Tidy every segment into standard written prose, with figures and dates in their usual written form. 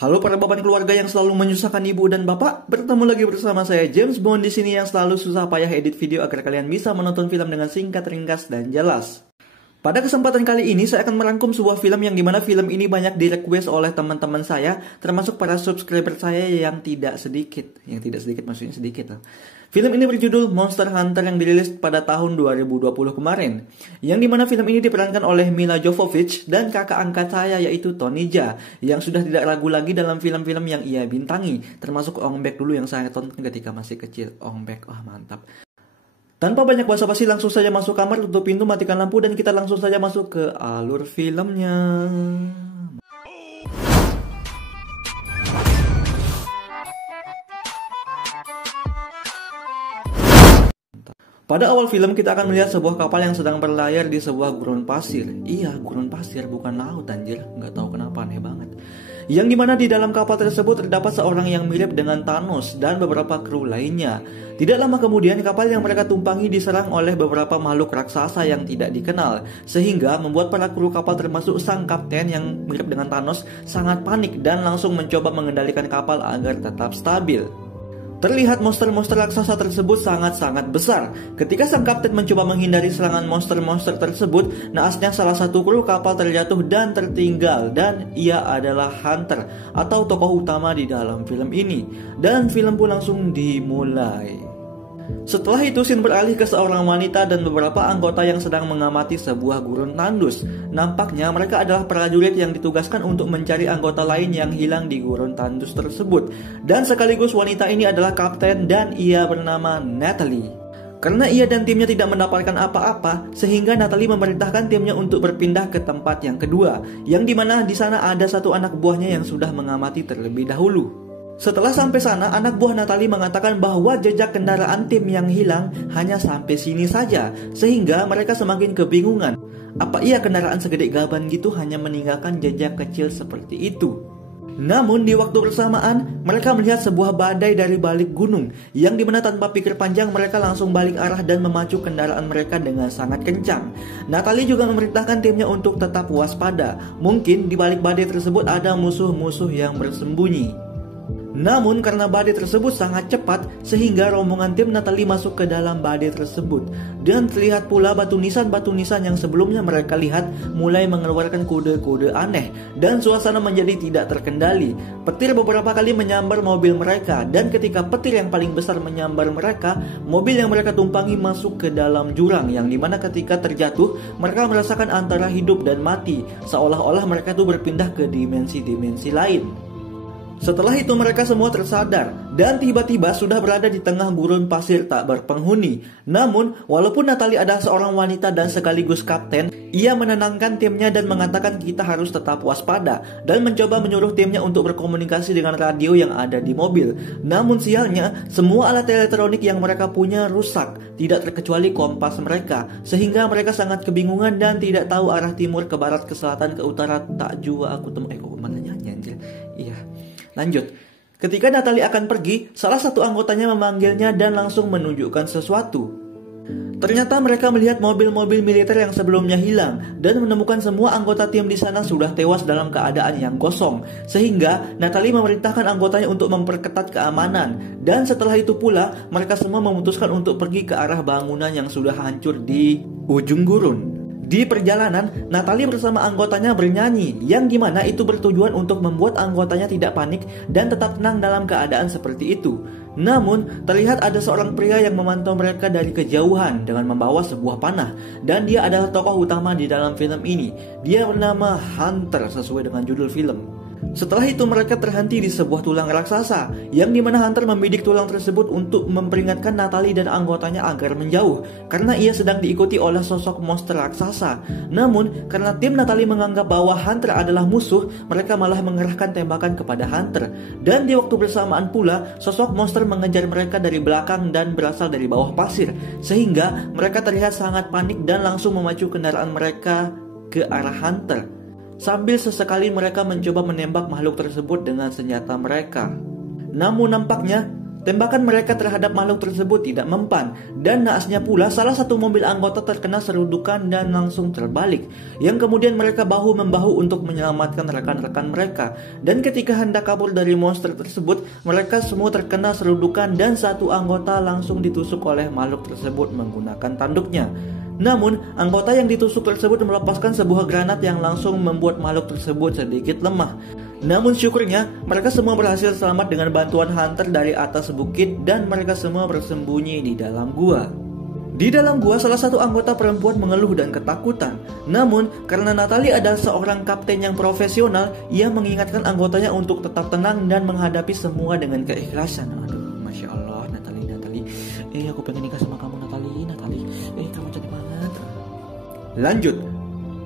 Halo para beban keluarga yang selalu menyusahkan ibu dan bapak, bertemu lagi bersama saya James Bond di sini yang selalu susah payah edit video agar kalian bisa menonton film dengan singkat, ringkas, dan jelas. Pada kesempatan kali ini saya akan merangkum sebuah film yang dimana film ini banyak di-request oleh teman-teman saya, termasuk para subscriber saya yang tidak sedikit. Yang tidak sedikit maksudnya sedikit lah. Film ini berjudul Monster Hunter yang dirilis pada tahun 2020 kemarin. Yang dimana film ini diperankan oleh Milla Jovovich dan kakak angkat saya yaitu Tony Jaa, yang sudah tidak ragu lagi dalam film-film yang ia bintangi, termasuk Ong Bak dulu yang saya tonton ketika masih kecil. Ong Bak, wah mantap. Tanpa banyak basa-basi langsung saja masuk kamar, tutup pintu, matikan lampu, dan kita langsung saja masuk ke alur filmnya. Pada awal film kita akan melihat sebuah kapal yang sedang berlayar di sebuah gurun pasir. Iya, gurun pasir, bukan laut anjir. Nggak tahu kenapa, aneh banget. Yang dimana di dalam kapal tersebut terdapat seorang yang mirip dengan Thanos dan beberapa kru lainnya. Tidak lama kemudian kapal yang mereka tumpangi diserang oleh beberapa makhluk raksasa yang tidak dikenal, sehingga membuat para kru kapal termasuk sang kapten yang mirip dengan Thanos sangat panik dan langsung mencoba mengendalikan kapal agar tetap stabil. Terlihat monster-monster raksasa tersebut sangat-sangat besar. Ketika sang kapten mencoba menghindari serangan monster-monster tersebut, naasnya salah satu kru kapal terjatuh dan tertinggal, dan ia adalah Hunter atau tokoh utama di dalam film ini. Dan film pun langsung dimulai. Setelah itu scene beralih ke seorang wanita dan beberapa anggota yang sedang mengamati sebuah gurun tandus. Nampaknya mereka adalah prajurit yang ditugaskan untuk mencari anggota lain yang hilang di gurun tandus tersebut. Dan sekaligus wanita ini adalah kapten dan ia bernama Natalie. Karena ia dan timnya tidak mendapatkan apa-apa, sehingga Natalie memerintahkan timnya untuk berpindah ke tempat yang kedua, yang dimana di sana ada satu anak buahnya yang sudah mengamati terlebih dahulu. Setelah sampai sana, anak buah Natalie mengatakan bahwa jejak kendaraan tim yang hilang hanya sampai sini saja, sehingga mereka semakin kebingungan. Apa iya kendaraan segede gaban gitu hanya meninggalkan jejak kecil seperti itu? Namun di waktu bersamaan, mereka melihat sebuah badai dari balik gunung, yang dimana tanpa pikir panjang mereka langsung balik arah dan memacu kendaraan mereka dengan sangat kencang. Natalie juga memerintahkan timnya untuk tetap waspada. Mungkin di balik badai tersebut ada musuh-musuh yang bersembunyi. Namun karena badai tersebut sangat cepat, sehingga rombongan tim Natalie masuk ke dalam badai tersebut. Dan terlihat pula batu nisan yang sebelumnya mereka lihat mulai mengeluarkan kode-kode aneh, dan suasana menjadi tidak terkendali. Petir beberapa kali menyambar mobil mereka, dan ketika petir yang paling besar menyambar mereka, mobil yang mereka tumpangi masuk ke dalam jurang, yang dimana ketika terjatuh mereka merasakan antara hidup dan mati, seolah-olah mereka tuh berpindah ke dimensi-dimensi lain. Setelah itu mereka semua tersadar dan tiba-tiba sudah berada di tengah gurun pasir tak berpenghuni. Namun walaupun Natalie adalah seorang wanita dan sekaligus kapten, ia menenangkan timnya dan mengatakan kita harus tetap waspada, dan mencoba menyuruh timnya untuk berkomunikasi dengan radio yang ada di mobil. Namun sialnya semua alat elektronik yang mereka punya rusak, tidak terkecuali kompas mereka, sehingga mereka sangat kebingungan dan tidak tahu arah timur ke barat ke selatan ke utara. Tak jua aku mana nyanyi anjir. Iya. Lanjut, ketika Natalie akan pergi, salah satu anggotanya memanggilnya dan langsung menunjukkan sesuatu. Ternyata mereka melihat mobil-mobil militer yang sebelumnya hilang dan menemukan semua anggota tim di sana sudah tewas dalam keadaan yang kosong. Sehingga Natalie memerintahkan anggotanya untuk memperketat keamanan. Dan setelah itu pula, mereka semua memutuskan untuk pergi ke arah bangunan yang sudah hancur di ujung gurun. Di perjalanan, Natalie bersama anggotanya bernyanyi, yang dimana itu bertujuan untuk membuat anggotanya tidak panik dan tetap tenang dalam keadaan seperti itu. Namun, terlihat ada seorang pria yang memantau mereka dari kejauhan dengan membawa sebuah panah, dan dia adalah tokoh utama di dalam film ini. Dia bernama Hunter sesuai dengan judul film. Setelah itu mereka terhenti di sebuah tulang raksasa, yang dimana Hunter membidik tulang tersebut untuk memperingatkan Natalie dan anggotanya agar menjauh, karena ia sedang diikuti oleh sosok monster raksasa. Namun karena tim Natalie menganggap bahwa Hunter adalah musuh, mereka malah mengerahkan tembakan kepada Hunter. Dan di waktu bersamaan pula, sosok monster mengejar mereka dari belakang dan berasal dari bawah pasir, sehingga mereka terlihat sangat panik dan langsung memacu kendaraan mereka ke arah Hunter. Sambil sesekali mereka mencoba menembak makhluk tersebut dengan senjata mereka. Namun nampaknya Tembakan mereka terhadap makhluk tersebut tidak mempan, dan naasnya pula salah satu mobil anggota terkena serudukan dan langsung terbalik, yang kemudian mereka bahu-membahu untuk menyelamatkan rekan-rekan mereka. Dan ketika hendak kabur dari monster tersebut, mereka semua terkena serudukan dan satu anggota langsung ditusuk oleh makhluk tersebut menggunakan tanduknya. Namun, anggota yang ditusuk tersebut melepaskan sebuah granat yang langsung membuat makhluk tersebut sedikit lemah. Namun syukurnya, mereka semua berhasil selamat dengan bantuan hunter dari atas bukit dan mereka semua bersembunyi di dalam gua. Di dalam gua, salah satu anggota perempuan mengeluh dan ketakutan. Namun, karena Natalie adalah seorang kapten yang profesional, ia mengingatkan anggotanya untuk tetap tenang dan menghadapi semua dengan keikhlasan. Aduh, Masya Allah, Natalie. Aku pengen nikah sama kamu, Natalie. Kamu cantik banget. Lanjut.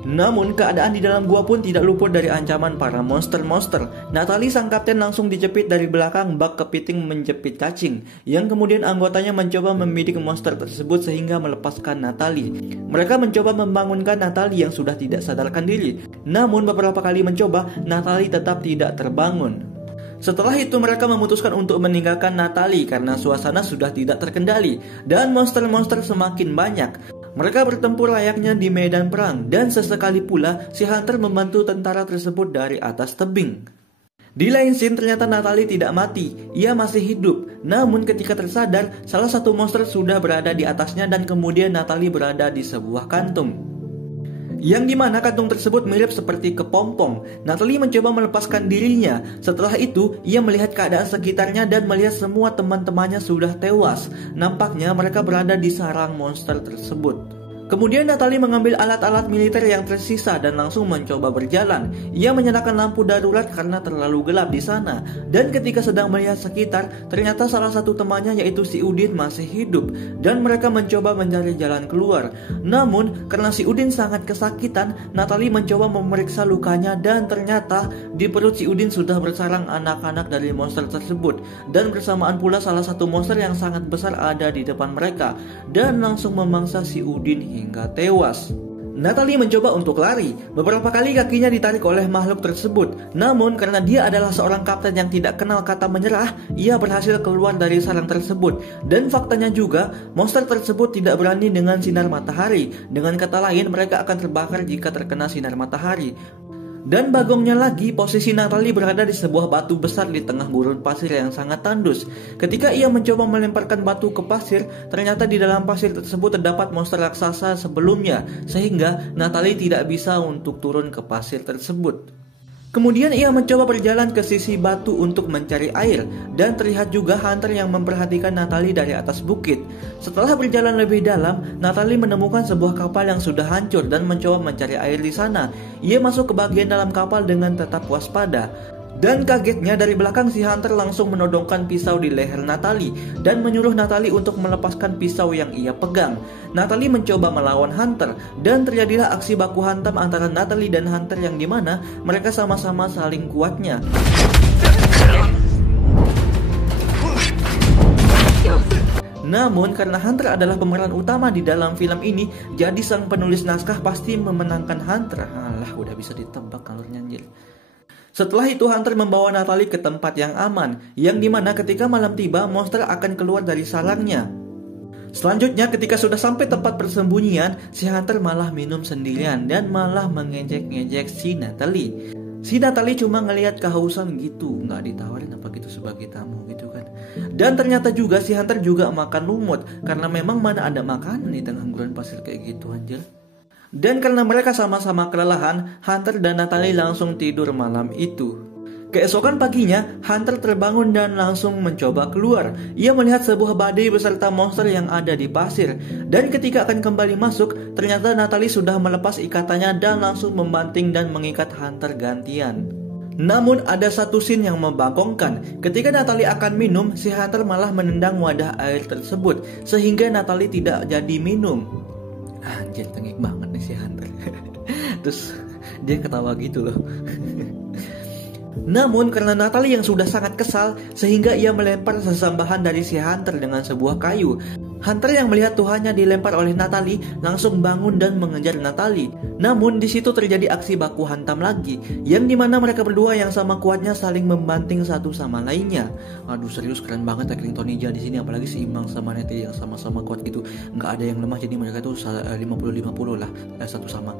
Namun keadaan di dalam gua pun tidak luput dari ancaman para monster-monster. Natalie sang kapten langsung dijepit dari belakang bak kepiting menjepit cacing, yang kemudian anggotanya mencoba membidik monster tersebut sehingga melepaskan Natalie. Mereka mencoba membangunkan Natalie yang sudah tidak sadarkan diri. Namun beberapa kali mencoba, Natalie tetap tidak terbangun. Setelah itu mereka memutuskan untuk meninggalkan Natalie karena suasana sudah tidak terkendali dan monster-monster semakin banyak. Mereka bertempur layaknya di medan perang dan sesekali pula si hunter membantu tentara tersebut dari atas tebing. Di lain scene ternyata Natalie tidak mati, ia masih hidup. Namun ketika tersadar, salah satu monster sudah berada di atasnya dan kemudian Natalie berada di sebuah kantung. Yang dimana kantung tersebut mirip seperti kepompong. Natalie mencoba melepaskan dirinya. Setelah itu, ia melihat keadaan sekitarnya dan melihat semua teman-temannya sudah tewas. Nampaknya mereka berada di sarang monster tersebut. Kemudian Natalie mengambil alat-alat militer yang tersisa dan langsung mencoba berjalan. Ia menyalakan lampu darurat karena terlalu gelap di sana. Dan ketika sedang melihat sekitar, ternyata salah satu temannya yaitu si Udin masih hidup. Dan mereka mencoba mencari jalan keluar. Namun, karena si Udin sangat kesakitan, Natalie mencoba memeriksa lukanya dan ternyata di perut si Udin sudah bersarang anak-anak dari monster tersebut. Dan bersamaan pula salah satu monster yang sangat besar ada di depan mereka dan langsung memangsa si Udin hingga tewas. Natalie mencoba untuk lari. Beberapa kali kakinya ditarik oleh makhluk tersebut. Namun karena dia adalah seorang kapten yang tidak kenal kata menyerah, ia berhasil keluar dari sarang tersebut. Dan faktanya juga, monster tersebut tidak berani dengan sinar matahari. Dengan kata lain, mereka akan terbakar jika terkena sinar matahari. Dan bagongnya lagi, posisi Natalie berada di sebuah batu besar di tengah gurun pasir yang sangat tandus. Ketika ia mencoba melemparkan batu ke pasir, ternyata di dalam pasir tersebut terdapat monster raksasa sebelumnya, sehingga Natalie tidak bisa untuk turun ke pasir tersebut. Kemudian ia mencoba berjalan ke sisi batu untuk mencari air, dan terlihat juga hunter yang memperhatikan Natalie dari atas bukit. Setelah berjalan lebih dalam, Natalie menemukan sebuah kapal yang sudah hancur dan mencoba mencari air di sana. Ia masuk ke bagian dalam kapal dengan tetap waspada. Dan kagetnya dari belakang si hunter langsung menodongkan pisau di leher Natalie dan menyuruh Natalie untuk melepaskan pisau yang ia pegang. Natalie mencoba melawan hunter dan terjadilah aksi baku hantam antara Natalie dan hunter yang dimana mereka sama-sama saling kuatnya. Namun karena Hunter adalah pemeran utama di dalam film ini, jadi sang penulis naskah pasti memenangkan Hunter. Alah, udah bisa ditebak alurnya anjir. Setelah itu Hunter membawa Natalie ke tempat yang aman, yang dimana ketika malam tiba monster akan keluar dari sarangnya. Selanjutnya ketika sudah sampai tempat persembunyian, si Hunter malah minum sendirian dan malah mengejek-ngejek si Natalie. Si Natalie cuma ngelihat kehausan gitu, nggak ditawarin apa gitu sebagai tamu gitu kan. Dan ternyata juga si Hunter juga makan lumut, karena memang mana ada makanan di tengah gurun pasir kayak gitu anjir. Dan karena mereka sama-sama kelelahan, Hunter dan Natalie langsung tidur malam itu. Keesokan paginya, Hunter terbangun dan langsung mencoba keluar. Ia melihat sebuah badai beserta monster yang ada di pasir. Dan ketika akan kembali masuk, ternyata Natalie sudah melepas ikatannya dan langsung membanting dan mengikat Hunter gantian. Namun ada satu scene yang membagongkan. Ketika Natalie akan minum, si Hunter malah menendang wadah air tersebut, sehingga Natalie tidak jadi minum. Anjir, tengik banget nih si Hunter. Terus dia ketawa gitu loh. Namun karena Natalie yang sudah sangat kesal, sehingga ia melempar sesambahan dari si Hunter dengan sebuah kayu. Hunter yang melihat tuhannya dilempar oleh Natalie langsung bangun dan mengejar Natalie. Namun di situ terjadi aksi baku hantam lagi, yang dimana mereka berdua yang sama kuatnya saling membanting satu sama lainnya. Aduh, serius keren banget acting Tony Jaa di sini, apalagi seimbang sama Natalie yang sama-sama kuat gitu. Nggak ada yang lemah, jadi mereka tuh 50-50 lah, satu sama.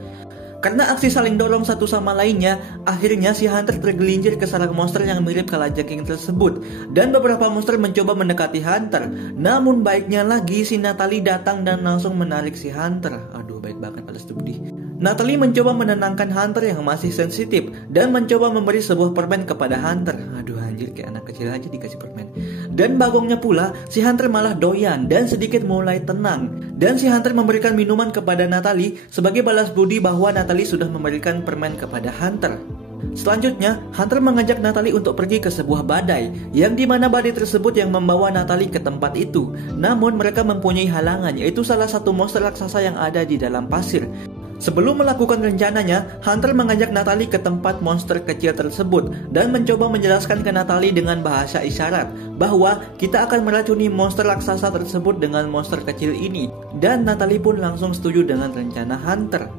Karena aksi saling dorong satu sama lainnya, akhirnya si Hunter tergelincir ke sarang monster yang mirip kalajengking tersebut. Dan beberapa monster mencoba mendekati Hunter. Namun baiknya lagi si Natalie datang dan langsung menarik si Hunter. Aduh, baik banget pada studi. Natalie mencoba menenangkan Hunter yang masih sensitif dan mencoba memberi sebuah permen kepada Hunter. Aduh anjir, kayak anak kecil aja dikasih permen. Dan bagongnya pula, si Hunter malah doyan dan sedikit mulai tenang. Dan si Hunter memberikan minuman kepada Natalie sebagai balas budi bahwa Natalie sudah memberikan permen kepada Hunter. Selanjutnya, Hunter mengajak Natalie untuk pergi ke sebuah badai, yang dimana badai tersebut yang membawa Natalie ke tempat itu. Namun mereka mempunyai halangan, yaitu salah satu monster raksasa yang ada di dalam pasir. Sebelum melakukan rencananya, Hunter mengajak Natalie ke tempat monster kecil tersebut dan mencoba menjelaskan ke Natalie dengan bahasa isyarat bahwa kita akan meracuni monster raksasa tersebut dengan monster kecil ini. Dan Natalie pun langsung setuju dengan rencana Hunter.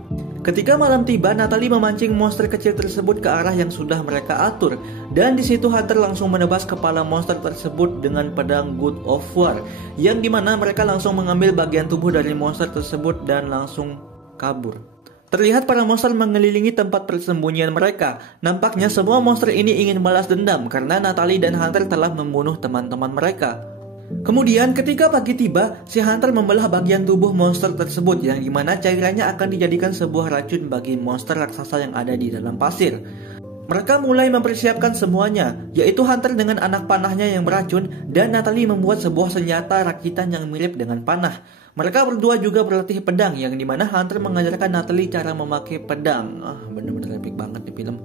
Ketika malam tiba, Natalie memancing monster kecil tersebut ke arah yang sudah mereka atur. Dan di situ Hunter langsung menebas kepala monster tersebut dengan pedang God of War, yang dimana mereka langsung mengambil bagian tubuh dari monster tersebut dan langsung kabur. Terlihat para monster mengelilingi tempat persembunyian mereka. Nampaknya semua monster ini ingin balas dendam karena Natalie dan Hunter telah membunuh teman-teman mereka. Kemudian ketika pagi tiba, si Hunter membelah bagian tubuh monster tersebut, yang dimana cairannya akan dijadikan sebuah racun bagi monster raksasa yang ada di dalam pasir. Mereka mulai mempersiapkan semuanya, yaitu Hunter dengan anak panahnya yang beracun dan Natalie membuat sebuah senjata rakitan yang mirip dengan panah. Mereka berdua juga berlatih pedang, yang dimana Hunter mengajarkan Natalie cara memakai pedang. Bener-bener epic banget nih film.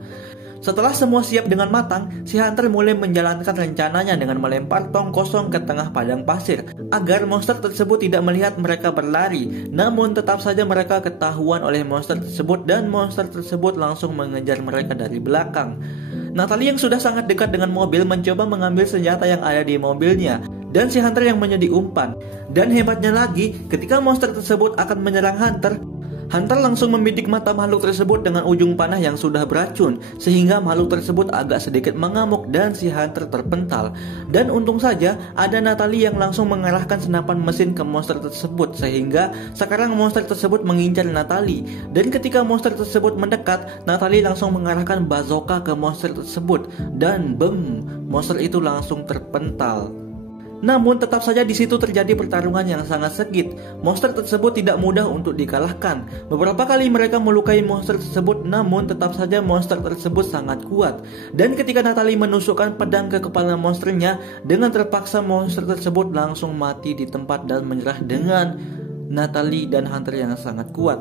Setelah semua siap dengan matang, si Hunter mulai menjalankan rencananya dengan melempar tong kosong ke tengah padang pasir agar monster tersebut tidak melihat mereka berlari. Namun tetap saja mereka ketahuan oleh monster tersebut dan monster tersebut langsung mengejar mereka dari belakang. Natalie yang sudah sangat dekat dengan mobil mencoba mengambil senjata yang ada di mobilnya, dan si Hunter yang menjadi umpan. Dan hebatnya lagi, ketika monster tersebut akan menyerang Hunter, Hunter langsung membidik mata makhluk tersebut dengan ujung panah yang sudah beracun, sehingga makhluk tersebut agak sedikit mengamuk dan si Hunter terpental. Dan untung saja ada Natalie yang langsung mengarahkan senapan mesin ke monster tersebut, sehingga sekarang monster tersebut mengincar Natalie. Dan ketika monster tersebut mendekat, Natalie langsung mengarahkan bazooka ke monster tersebut, dan monster itu langsung terpental. Namun tetap saja di situ terjadi pertarungan yang sangat sengit. Monster tersebut tidak mudah untuk dikalahkan. Beberapa kali mereka melukai monster tersebut, namun tetap saja monster tersebut sangat kuat. Dan ketika Natalie menusukkan pedang ke kepala monsternya, dengan terpaksa monster tersebut langsung mati di tempat dan menyerah dengan Natalie dan Hunter yang sangat kuat.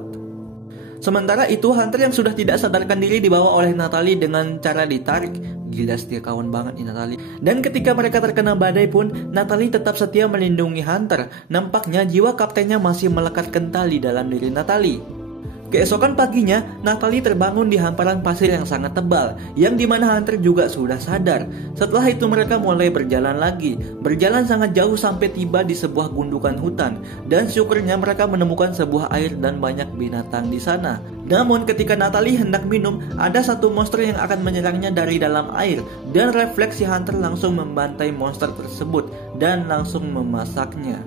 Sementara itu, Hunter yang sudah tidak sadarkan diri dibawa oleh Natalie dengan cara ditarik. Gila, setia kawan banget nih Natalie. Dan ketika mereka terkena badai pun, Natalie tetap setia melindungi Hunter. Nampaknya jiwa kaptennya masih melekat kental di dalam diri Natalie. Keesokan paginya, Natalie terbangun di hamparan pasir yang sangat tebal, yang dimana Hunter juga sudah sadar. Setelah itu mereka mulai berjalan lagi. Berjalan sangat jauh sampai tiba di sebuah gundukan hutan. Dan syukurnya mereka menemukan sebuah air dan banyak binatang di sana. Namun ketika Natalie hendak minum, ada satu monster yang akan menyerangnya dari dalam air. Dan refleks si Hunter langsung membantai monster tersebut dan langsung memasaknya.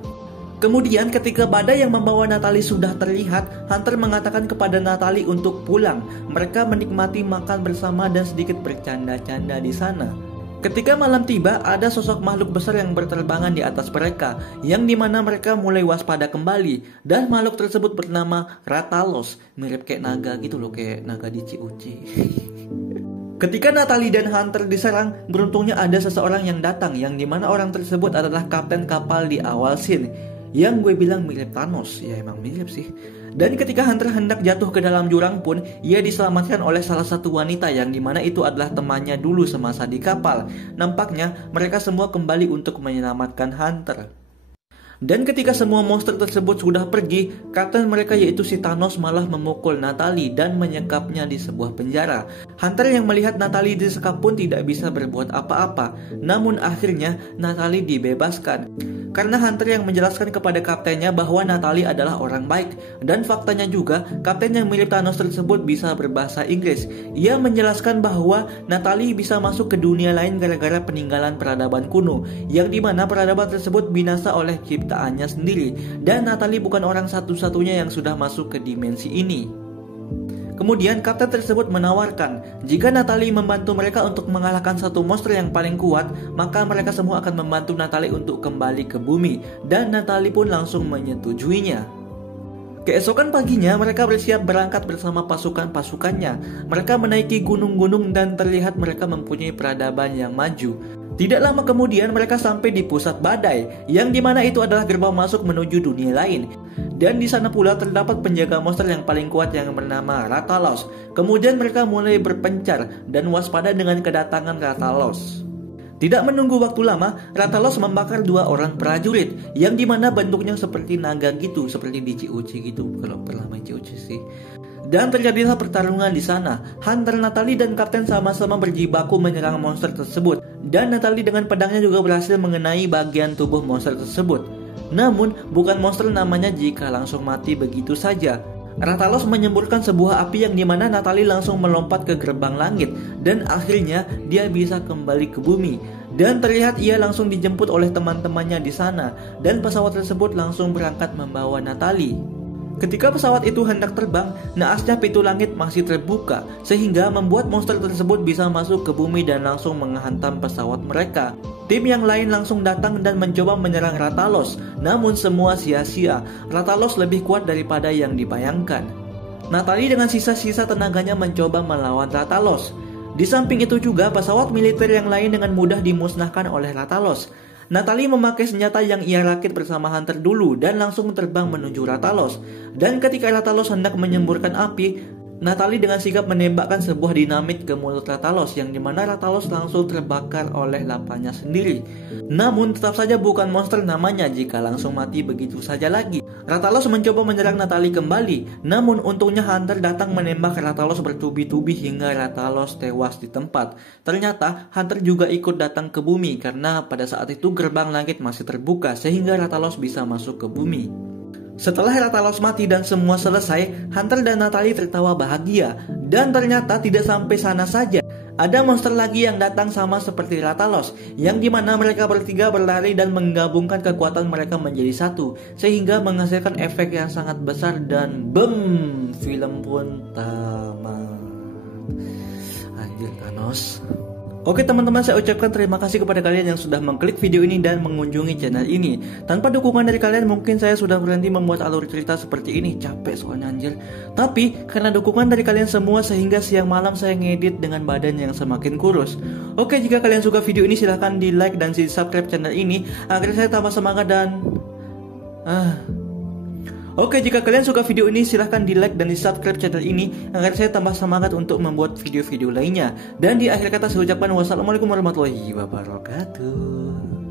Kemudian ketika badai yang membawa Natalie sudah terlihat, Hunter mengatakan kepada Natalie untuk pulang. Mereka menikmati makan bersama dan sedikit bercanda-canda di sana. Ketika malam tiba, ada sosok makhluk besar yang berterbangan di atas mereka, yang dimana mereka mulai waspada kembali. Dan makhluk tersebut bernama Rathalos, mirip kayak naga gitu loh, kayak naga di Ciuci. Ketika Natalie dan Hunter diserang, beruntungnya ada seseorang yang datang, yang dimana orang tersebut adalah kapten kapal di awal scene. Yang gue bilang mirip Thanos, ya emang mirip sih. Dan ketika Hunter hendak jatuh ke dalam jurang pun, ia diselamatkan oleh salah satu wanita yang dimana itu adalah temannya dulu semasa di kapal. Nampaknya mereka semua kembali untuk menyelamatkan Hunter. Dan ketika semua monster tersebut sudah pergi, kapten mereka yaitu si Thanos malah memukul Natalie dan menyekapnya di sebuah penjara. Hunter yang melihat Natalie disekap pun tidak bisa berbuat apa-apa. Namun akhirnya Natalie dibebaskan. karena Hunter yang menjelaskan kepada kaptennya bahwa Natalie adalah orang baik. Dan faktanya juga, kapten yang mirip Thanos tersebut bisa berbahasa Inggris. Ia menjelaskan bahwa Natalie bisa masuk ke dunia lain gara-gara peninggalan peradaban kuno, yang dimana peradaban tersebut binasa oleh ciptaannya sendiri. Dan Natalie bukan orang satu-satunya yang sudah masuk ke dimensi ini. Kemudian kapten tersebut menawarkan, jika Natalie membantu mereka untuk mengalahkan satu monster yang paling kuat, maka mereka semua akan membantu Natalie untuk kembali ke bumi. Dan Natalie pun langsung menyetujuinya. Keesokan paginya mereka bersiap berangkat bersama pasukan-pasukannya. Mereka menaiki gunung-gunung dan terlihat mereka mempunyai peradaban yang maju. Tidak lama kemudian mereka sampai di pusat badai, yang dimana itu adalah gerbang masuk menuju dunia lain. Dan di sana pula terdapat penjaga monster yang paling kuat yang bernama Rathalos. Kemudian mereka mulai berpencar dan waspada dengan kedatangan Rathalos. Tidak menunggu waktu lama, Rathalos membakar 2 orang prajurit, yang dimana bentuknya seperti naga gitu, seperti di COC gitu, kalau pernah main COC sih. Dan terjadilah pertarungan di sana. Hunter, Natalie, dan kapten sama-sama berjibaku menyerang monster tersebut. Dan Natalie dengan pedangnya juga berhasil mengenai bagian tubuh monster tersebut. Namun, bukan monster namanya jika langsung mati begitu saja. Rathalos menyemburkan sebuah api yang dimana Natalie langsung melompat ke gerbang langit. Dan akhirnya dia bisa kembali ke bumi. Dan terlihat ia langsung dijemput oleh teman-temannya di sana. Dan pesawat tersebut langsung berangkat membawa Natalie. Ketika pesawat itu hendak terbang, naasnya pintu langit masih terbuka, sehingga membuat monster tersebut bisa masuk ke bumi dan langsung menghantam pesawat mereka. Tim yang lain langsung datang dan mencoba menyerang Rathalos, namun semua sia-sia. Rathalos lebih kuat daripada yang dibayangkan. Natalie dengan sisa-sisa tenaganya mencoba melawan Rathalos. Di samping itu juga pesawat militer yang lain dengan mudah dimusnahkan oleh Rathalos. Natalie memakai senjata yang ia rakit bersama Hunter dulu dan langsung terbang menuju Rathalos. Dan ketika Rathalos hendak menyemburkan api, Natalie dengan sigap menembakkan sebuah dinamit ke mulut Rathalos, yang dimana Rathalos langsung terbakar oleh lapanya sendiri. Namun tetap saja bukan monster namanya jika langsung mati begitu saja lagi. Rathalos mencoba menyerang Natalie kembali, namun untungnya Hunter datang menembak Rathalos bertubi-tubi hingga Rathalos tewas di tempat. Ternyata Hunter juga ikut datang ke bumi karena pada saat itu gerbang langit masih terbuka sehingga Rathalos bisa masuk ke bumi. Setelah Rathalos mati dan semua selesai, Hunter dan Natalie tertawa bahagia. Dan ternyata tidak sampai sana saja. Ada monster lagi yang datang sama seperti Rathalos, yang dimana mereka bertiga berlari dan menggabungkan kekuatan mereka menjadi satu, sehingga menghasilkan efek yang sangat besar dan BEM, film pun tamat. Anjir Thanos. Oke teman-teman, saya ucapkan terima kasih kepada kalian yang sudah mengklik video ini dan mengunjungi channel ini. Tanpa dukungan dari kalian mungkin saya sudah berhenti membuat alur cerita seperti ini. Capek soalnya anjir. Tapi karena dukungan dari kalian semua sehingga siang malam saya ngedit dengan badan yang semakin kurus. Oke, jika kalian suka video ini silahkan di like dan di subscribe channel ini agar saya tambah semangat dan Oke, jika kalian suka video ini silahkan di like dan di subscribe channel ini agar saya tambah semangat untuk membuat video-video lainnya. Dan di akhir kata saya ucapkan wassalamualaikum warahmatullahi wabarakatuh.